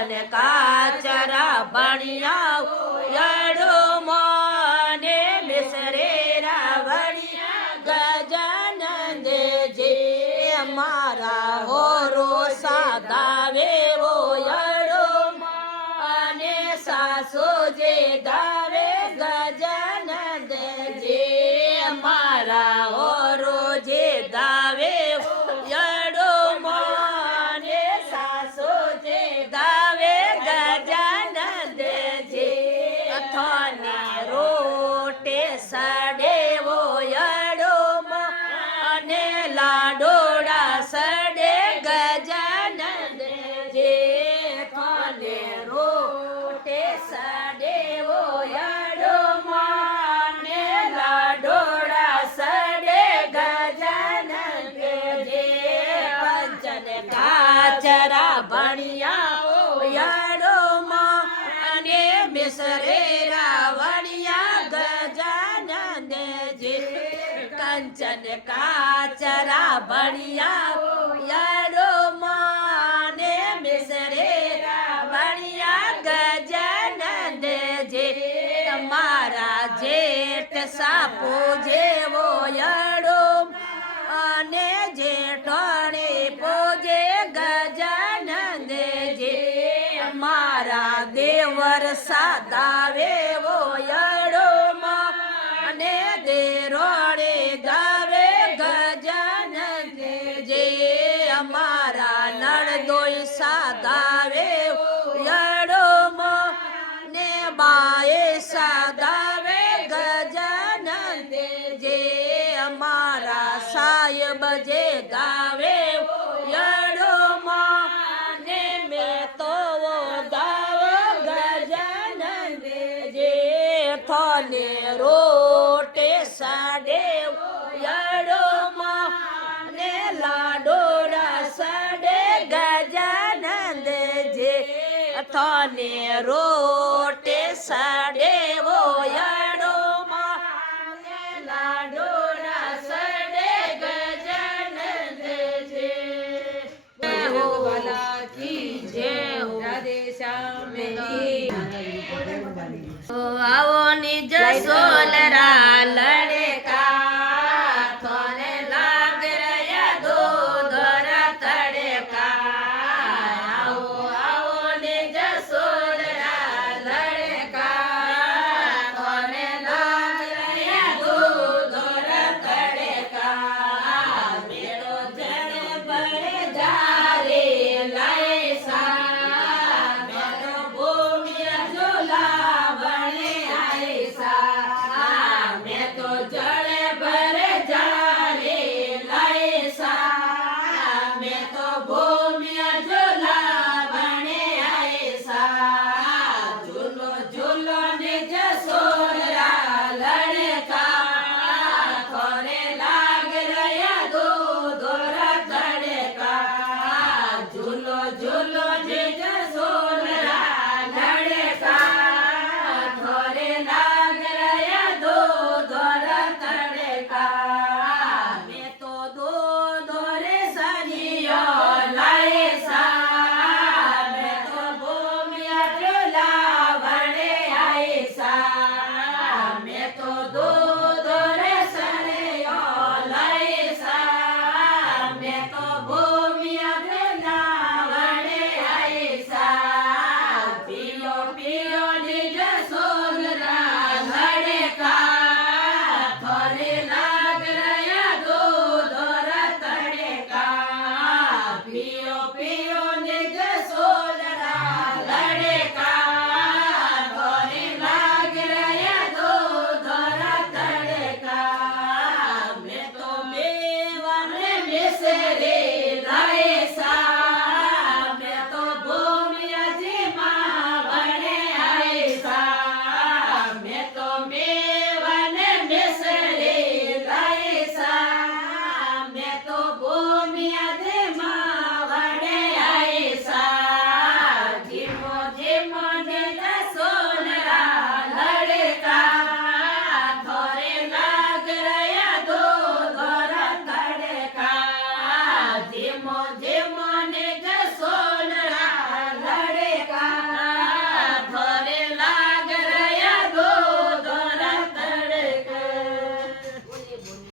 કંચન કાચરા બણિયા યડો મને મિસરે રાવણિયા ગજાનંદ જે મારા હોરો સાદાવે વો યડો અને સાસો જે દાવે ગજાનંદ જે મારા હોરો જે દાવે યડો મને સાસો જે દાવે ગજાનંદ જે અથાને રોટે સડેવો યડો અને લાડોડા સડે ગજાનંદ જે અથાને રોટે સડેવો યડો મને લાડોડા સડે ગજાનંદ જે કંચન કાચરા બણિયા યડો અને મિસરે રાવણિયા ગજાનંદ જે કંચન કાચરા બણિયા યડો મને મિસરે રાવણિયા ગજાનંદ જે તમારા જેઠ સાપો જેવો યડો અને જેઠાણે પોજે ગજાનંદ જે મારા દેવર સાદાવે વો યડો અને દેરોડે ગાવે ગજાનંદ જે અમારા નળદોઈ સાદાવે યડો ને બાએ સાદાવે ગજાનંદ જે અમારા સાહેબ જે ગાવે યડો ને મેં તો ગાવ ગજાનંદ જે થાને રોટે સાડે યડો ને લાડોડા સડે ગજાનંદ જે થાને રોટે સાડે વો યડો લાડોડા સડે ગજાનંદ જે હો વાલા કી જય હો રાધે શ્યામ આવો નિજ સોલરા લડકા થોને લાગ રહ્યા દો ધરા તડકા આવો નિજ સોલરા લડકા થોને લાગ રહ્યા દો ધરા તડકા મેરો જડ બળે જારે લાય સા મેરો ભૂમિયા ઝોલા બણે આયસા મેં તો જળે ભરે જારે લાયસા મેં તો ભૂમિયા